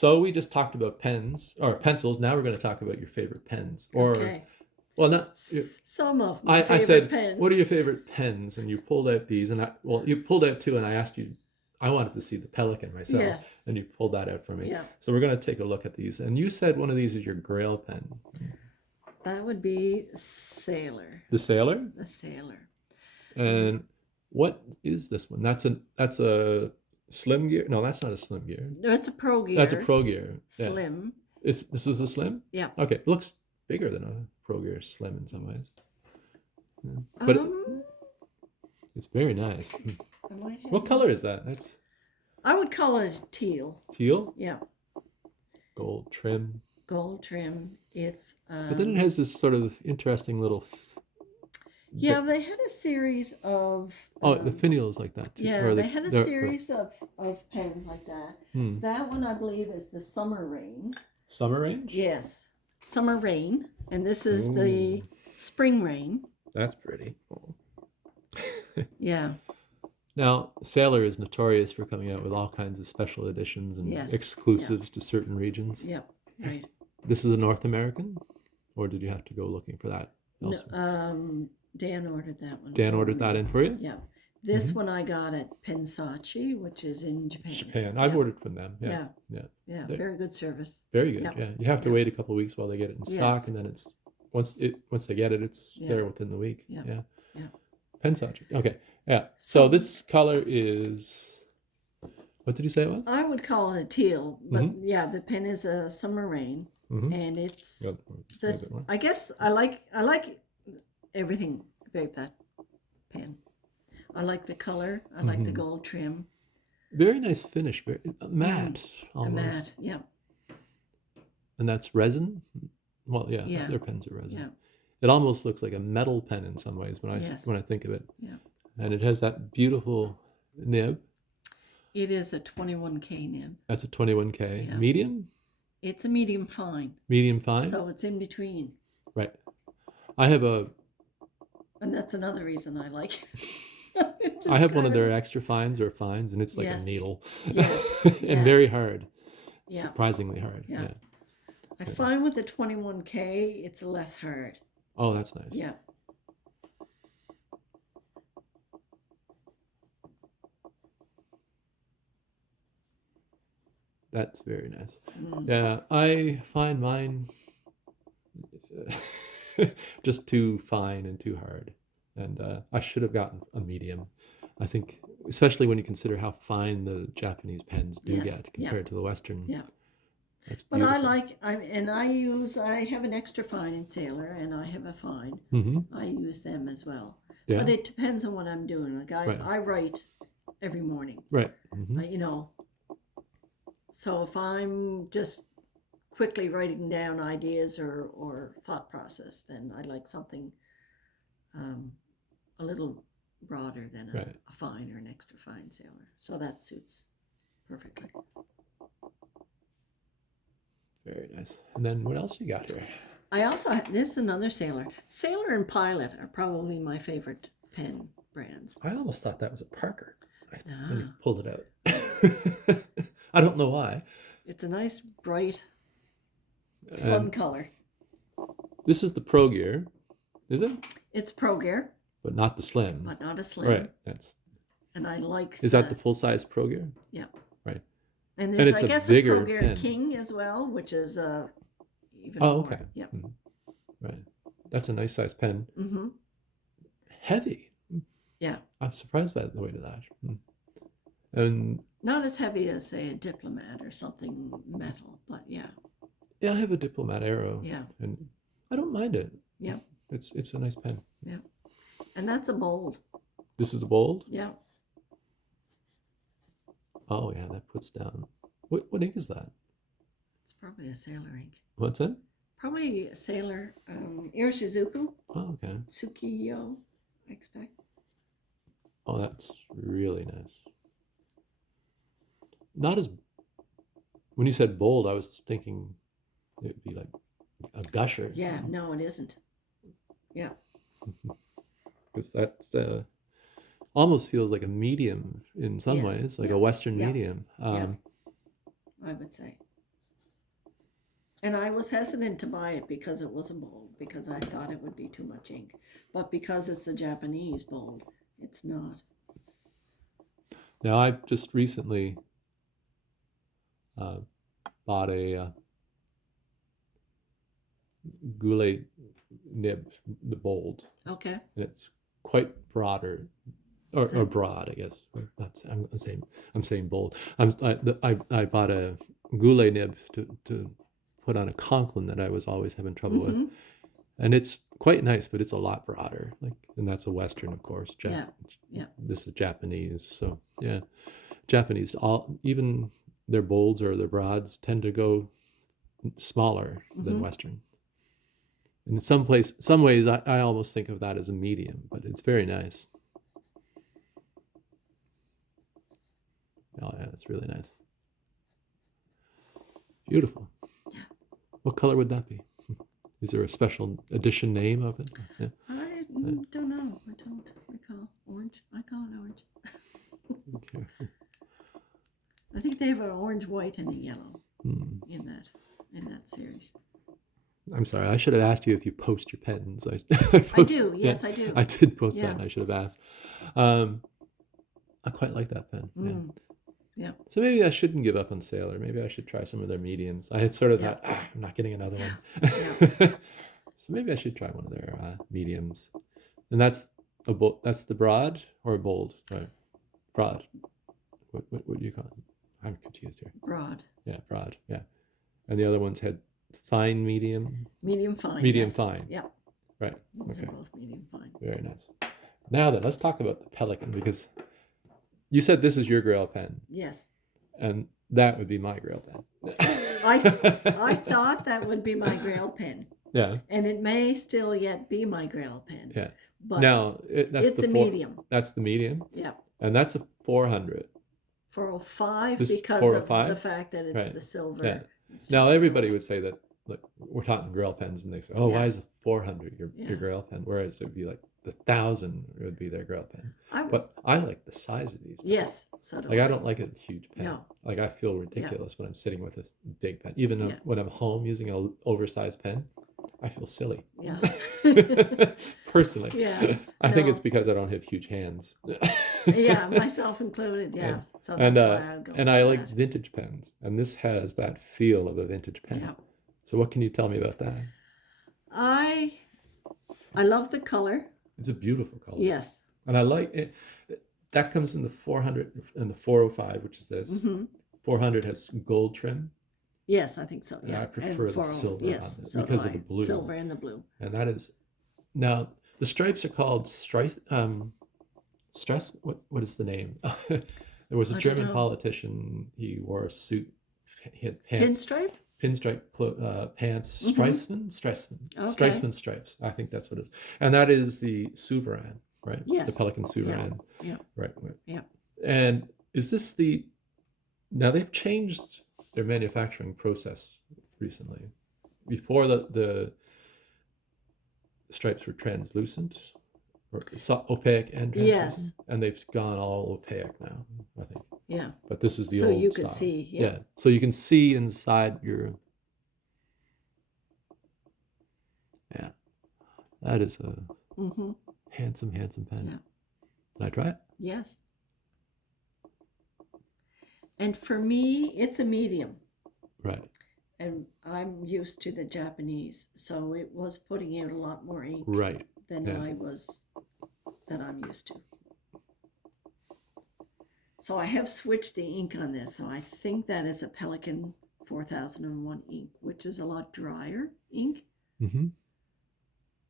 So we just talked about pens or pencils. Now we're going to talk about your favorite pens. Or, Okay. well, not. Some of my I favorite said, pens. what are your favorite pens? And you pulled out these, and you pulled out two, and I asked you. I wanted to see the Pelikan myself, Yes. and you pulled that out for me. Yeah. So we're going to take a look at these. And you said one of these is your Grail pen. That would be Sailor. The Sailor? The Sailor. And what is this one? That's a slim gear. No, that's not a slim gear. No, it's a Pro Gear. That's a Pro Gear. Slim. Yeah. This is a slim? Yeah. Okay. It looks bigger than a Pro Gear Slim in some ways. Yeah. But it's very nice. What color is that? I would call it teal. Teal? Yeah. Gold trim. Gold trim. It's but then it has this sort of interesting little yeah, they had a series of the finial is like that too. Yeah, they had a series of pens like that. That one I believe is the Summer Rain. Summer Rain? Yes. Summer Rain. And this is the Spring Rain. That's pretty. Yeah. Now, Sailor is notorious for coming out with all kinds of special editions and exclusives to certain regions. Yep, right. This is a North American, or did you have to go looking for that elsewhere? No, Dan ordered that one. Dan ordered that in for you? Yeah. This one I got at Pensachi, which is in Japan. Japan. I've ordered from them. Yeah. Yeah. Very good service. Very good. Yeah. You have to wait a couple of weeks while they get it in stock, and then it's once they get it, it's there within the week. Yeah. Pensachi. Okay. Yeah. So this color is, what did you say it was? I would call it a teal, but yeah, the pen is a Summer Rain, and it's. I guess I like everything about that pen. I like the color. I like the gold trim. Very nice finish. Very matte. Almost. A matte. Yeah. And that's resin. Well, yeah. Their pens are resin. Yeah. It almost looks like a metal pen in some ways when I think of it. Yeah. And it has that beautiful nib. It is a 21K nib. That's a 21K. Yeah. Medium? It's a medium fine. Medium fine? So it's in between. Right. I have and that's another reason I like it. I have one of their extra fines or fines, and it's like a needle. Yes. And very hard. Yeah. Surprisingly hard. Yeah. I find with the 21K, it's less hard. Oh, that's nice. Yeah. That's very nice. Yeah, I find mine just too fine and too hard. And I should have gotten a medium. I think, especially when you consider how fine the Japanese pens do get compared to the Western. Yeah. But I have an extra fine in Sailor, and I have a fine. I use them as well. Yeah. But it depends on what I'm doing. Like I write every morning. Right. So if I'm just quickly writing down ideas or thought process, then I like something a little broader than a fine or an extra fine Sailor. So that suits perfectly. Very nice. And then what else you got here? I also have, this is another Sailor. Sailor and Pilot are probably my favorite pen brands. I almost thought that was a Parker when you pulled it out. I don't know why. It's a nice, bright, fun color. This is the Pro Gear, is it? It's Pro Gear. But not the Slim. But not a Slim. Right. And I like Is that the full-size Pro Gear? Yeah. Right. And there's, I guess, a Pro Gear King as well, which is even more. Okay. Yeah. Right. That's a nice size pen. Heavy. Yeah. I'm surprised by the weight of that. And not as heavy as, say, a Diplomat or something metal, but yeah. Yeah, I have a Diplomat Arrow. Yeah. And I don't mind it. Yeah. It's a nice pen. Yeah. And that's a bold. This is a bold? Yeah. Oh, yeah, that puts down. What ink is that? It's probably a Sailor ink. What's that? Probably a Sailor Irishizuku. Oh, okay. Tsukiyo, I expect. Oh, that's really nice. Not as, when you said bold, I was thinking it'd be like a gusher. Yeah, no, it isn't. Yeah. Because that almost feels like a medium in some ways, like a Western medium. I would say. And I was hesitant to buy it because it was a bold, because I thought it would be too much ink. But because it's a Japanese bold, it's not. Now, I just recently bought a Goulet nib, the bold. Okay. And it's quite broader, or broad, I guess. I'm saying bold. I bought a Goulet nib to put on a Conklin that I was always having trouble with, and it's quite nice, but it's a lot broader. And that's a Western, of course. Yeah. This is Japanese, so yeah, Japanese. Even their bolds or their broads tend to go smaller than Western. And in some ways, I almost think of that as a medium, but it's very nice. Oh yeah, that's really nice. Beautiful. Yeah. What color would that be? Is there a special edition name of it? Yeah. I don't know. I don't recall. Orange. I call it orange. Okay. I think they have an orange, white, and a yellow in that series. I'm sorry. I should have asked you if you post your pens. I do. Yes, I do. I did post that, and I should have asked. I quite like that pen. Yeah. So maybe I shouldn't give up on Sailor. Maybe I should try some of their mediums. I had sort of thought, I'm not getting another one. So maybe I should try one of their mediums. And that's the broad or bold? Right. Broad. What do you call it? I'm confused here. Broad. Yeah, broad. Yeah. And the other ones had fine, medium. Medium fine. Medium yes. fine. Yeah. Right. Those are both medium fine. Very nice. Now then, let's talk about the Pelikan, because you said this is your Grail pen. Yes. And that would be my Grail pen. I thought that would be my Grail pen. Yeah. And it may still yet be my Grail pen. Yeah. But now, it's a medium. That's the medium? Yeah. And that's a 400. 405 This because 405? of the fact that it's the silver. Yeah. Now, everybody would say that, look, we're talking Grail pens, and they say, why is a 400 your Grail pen? Whereas it would be like the 1,000 would be their Grail pen. But I like the size of these pens. Yes, so do I don't like a huge pen. No. I feel ridiculous when I'm sitting with a big pen. Even when I'm home using an oversized pen, I feel silly. Yeah. Personally. Yeah. I think it's because I don't have huge hands. Yeah, myself included. Yeah. So that's why I go. And I like vintage pens, and this has that feel of a vintage pen. Yeah. So what can you tell me about that? I love the color. It's a beautiful color. Yes. And I like it. That comes in the 400 and the 405, which is this. 400 has gold trim. Yes, I think so. Yeah. And I prefer the silver on this because of the blue. Silver and the blue. And that is now the stripes are called stress. What is the name? There was a German politician. He wore a suit. He had pants. Pinstripe pants. Streisman. Okay. Streisman stripes. I think that's what it is. And that is the Souverain, right? Yes. The Pelikan Souverain. Yeah. Right. Yeah. And is this now they've changed their manufacturing process recently. Before the stripes were translucent, or opaque and translucent. Yes. And they've gone all opaque now, I think. Yeah. But this is the so old you style. can see. Yeah. So you can see inside your. Yeah. That is a handsome pen. Yeah. Can I try it? Yes. And for me, it's a medium. Right. And I'm used to the Japanese, so it was putting out a lot more ink than I'm used to. So I have switched the ink on this, so I think that is a Pelikan 4001 ink, which is a lot drier ink. Mm-hmm.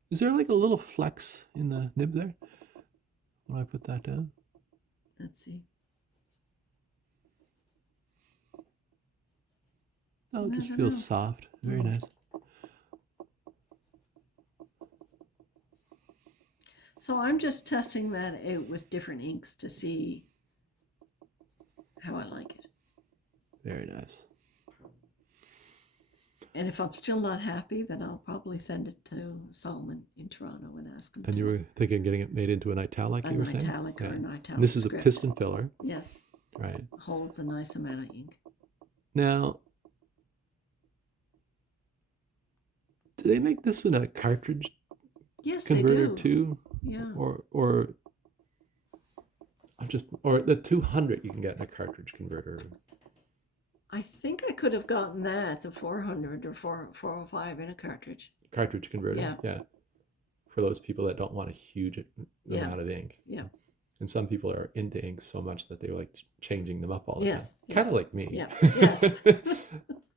Is there like a little flex in the nib there when I put that down? Let's see. Oh, it just feels soft. Very nice. So I'm just testing that out with different inks to see how I like it. Very nice. And if I'm still not happy, then I'll probably send it to Solomon in Toronto and ask him. And you were thinking of getting it made into an italic, you were saying? An italic or an italic. And this is script. A piston filler. Yes. Right. Holds a nice amount of ink. Now, they make this one a cartridge Yes, converter they do. too? Yeah. Or the 200 you can get in a cartridge converter. I think I could have gotten that, the 400 or 405 in a cartridge. Cartridge converter. Yeah. For those people that don't want a huge amount of ink. Yeah. And some people are into ink so much that they like changing them up all the time. Yes. Kind of like me. Yeah. Yes.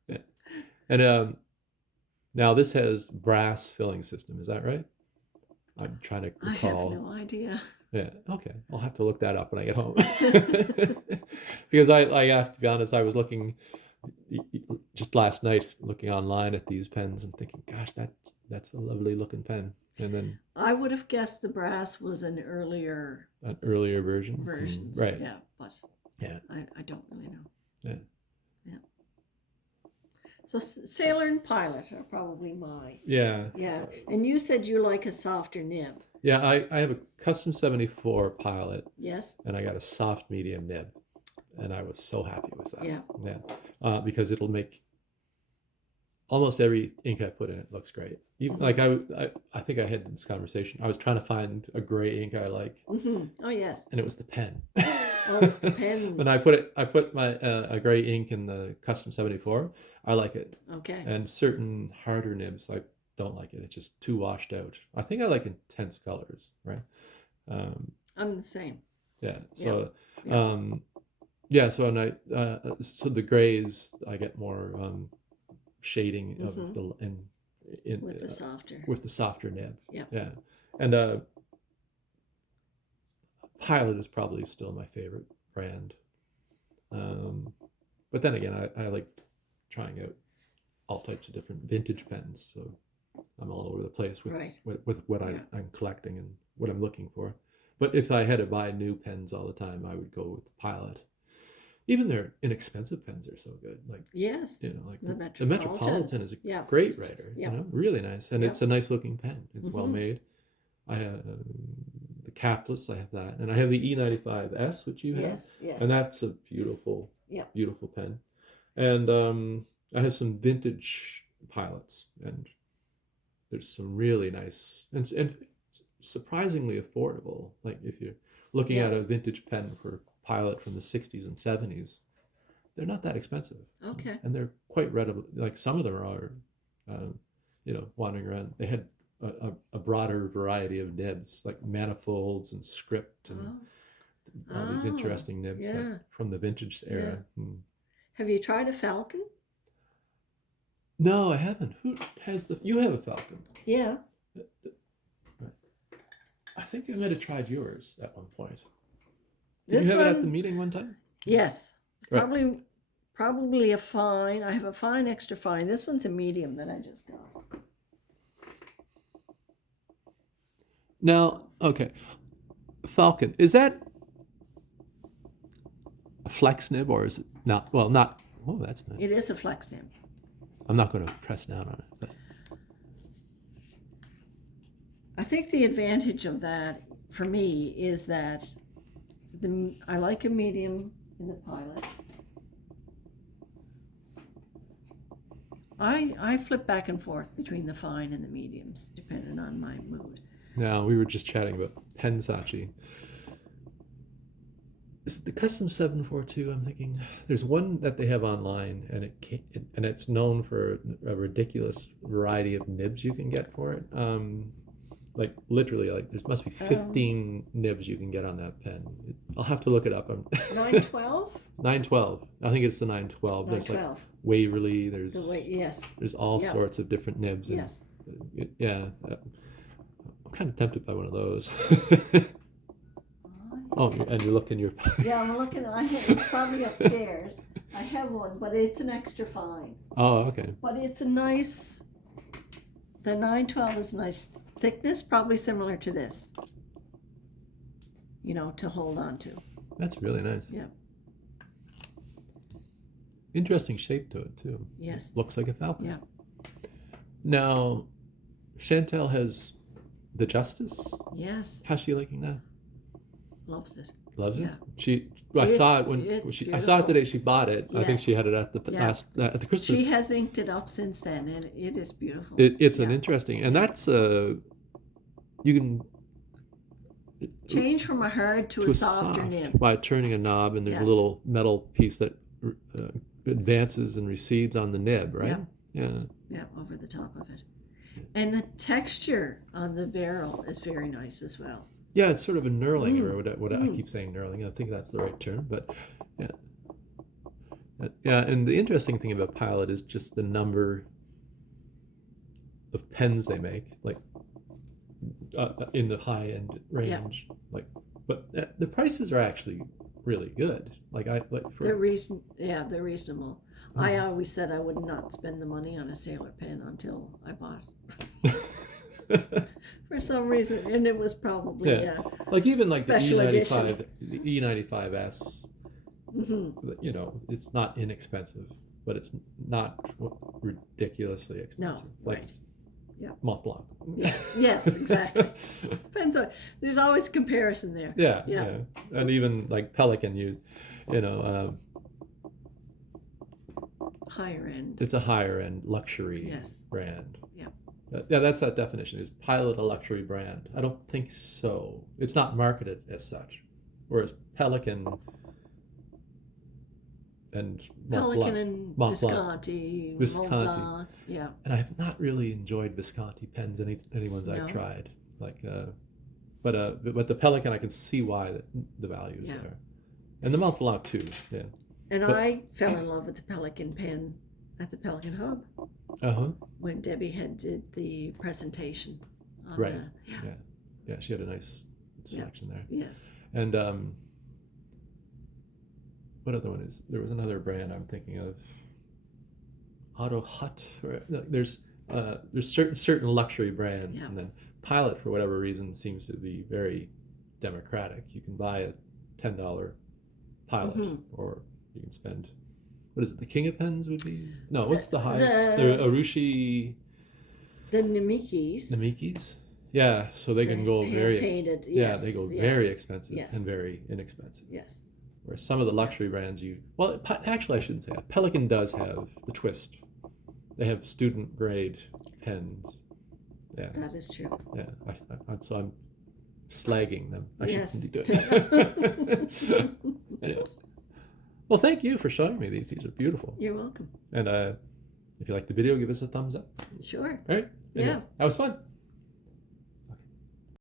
Yeah. And now this has brass filling system. Is that right? I'm trying to recall. I have no idea. Yeah. Okay. I'll have to look that up when I get home. Because I have to be honest, I was looking just last night, looking online at these pens and thinking, gosh, that's a lovely looking pen. And then I would have guessed the brass was an earlier version. Versions. Right. Yeah, but I don't really know. Yeah. Yeah. So Sailor and Pilot are probably my. Yeah. Yeah. And you said you like a softer nib. Yeah, I have a custom 74 Pilot. Yes. And I got a soft medium nib. And I was so happy with that. Yeah. Yeah. Because it'll make almost every ink I put in it looks great. Even, like I think I had this conversation. I was trying to find a gray ink I like. Oh yes. And it was the pen. Oh, it's the pen. When I put my a gray ink in the custom 74. I like it. Okay. And certain harder nibs I don't like it. It's just too washed out. I think I like intense colors, right? I'm the same. Yeah. So so the grays I get more shading of with the softer nib. Yeah. Yeah. And Pilot is probably still my favorite brand. But then again, I like trying out all types of different vintage pens, so I'm all over the place with what I'm collecting and what I'm looking for. But if I had to buy new pens all the time, I would go with the Pilot. Even their inexpensive pens are so good. Like yes, like the Metropolitan is a great writer. Yeah. Really nice, and it's a nice looking pen. It's well made. I have the capless. I have that, and I have the E95S, which you have. Yes. And that's a beautiful pen. And I have some vintage Pilots, and there's some really nice and surprisingly affordable. Like if you're looking at a vintage pen for Pilot from the 60s and 70s, they're not that expensive. Okay. And they're quite readable. Like some of them are, wandering around. They had a broader variety of nibs, like manifolds and script and all these interesting nibs from the vintage era. Yeah. Have you tried a Falcon? No, I haven't. Who has you have a Falcon? Yeah. I think I might have tried yours at one point. Did you have it at the meeting one time? Yes. Right. Probably a fine. I have a fine, extra fine. This one's a medium that I just got. Now, okay. Falcon, is that a flex nib or is it not? Well, not. Oh, that's nice. It is a flex nib. I'm not going to press down on it. But I think the advantage of that for me is that I like a medium in the Pilot. I flip back and forth between the fine and the mediums, depending on my mood. Now, we were just chatting about Pensachi. Is it the Custom 742? I'm thinking there's one that they have online, and it's known for a ridiculous variety of nibs you can get for it. Like literally, like there must be 15 nibs you can get on that pen. I'll have to look it up. 912? 912. I think it's the 912. There's like Waverly. There's all sorts of different nibs. And, yeah. I'm kind of tempted by one of those. Oh, and you're looking your. Yeah, I'm looking. It's probably upstairs. I have one, but it's an extra fine. Oh, okay. But it's a nice. The 912 is nice thickness, probably similar to this. To hold on to. That's really nice. Yeah. Interesting shape to it too. Yes. Looks like a Falcon. Yeah. Now, Chantel has the Justice. Yes. How's she liking that? Loves it. Loves it. Yeah. I saw it I saw it the day she bought it. Yes. I think she had it at the at the Christmas. She has inked it up since then, and it is beautiful. It's an interesting, and that's you can change from a hard to a softer nib by turning a knob, and there's a little metal piece that advances and recedes on the nib, right? Yeah, over the top of it. And the texture on the barrel is very nice as well. Yeah, it's sort of a knurling, or what I keep saying knurling. I think that's the right term, but yeah. And the interesting thing about Pilot is just the number of pens they make, like in the high end range. Like, but the prices are actually really good. They're reasonable. I always said I would not spend the money on a Sailor pen until I bought. For some reason, and it was probably like even like the E95, the E95S. You know, it's not inexpensive, but it's not ridiculously expensive. No, like Mont Blanc. Yes, exactly. Depends on. There's always comparison there. Yeah. And even like Pelikan, you know. Higher end. It's a higher end luxury brand. Yeah, that's that definition. Is Pilot a luxury brand? I don't think so. It's not marketed as such. Whereas Pelikan and Visconti, Mont Blanc, yeah. And I've not really enjoyed Visconti pens. Any ones I've tried. Like, but the Pelikan, I can see why the value is there, and the Mont Blanc too. Yeah. And I fell in love with the Pelikan pen at the Pelikan Hub. When Debbie did the presentation. On Yeah, she had a nice selection there. Yes. And what other one is there? Was another brand I'm thinking of. Auto Hut. There's certain luxury brands, and then Pilot, for whatever reason, seems to be very democratic. You can buy a $10 Pilot, or you can spend. What is it? The King of Pens would be? No, what's the highest? The Urushi. The Namikis? Yeah, so they can go very painted. They go very expensive and very inexpensive. Yes. Whereas some of the luxury brands actually I shouldn't say that. Pelikan does have the twist. They have student grade pens. Yeah. That is true. Yeah. So I'm slagging them. I shouldn't be doing that. Anyway. Well, thank you for showing me these. These are beautiful. You're welcome. And if you like the video, give us a thumbs up. Sure. All right? Anyway, that was fun.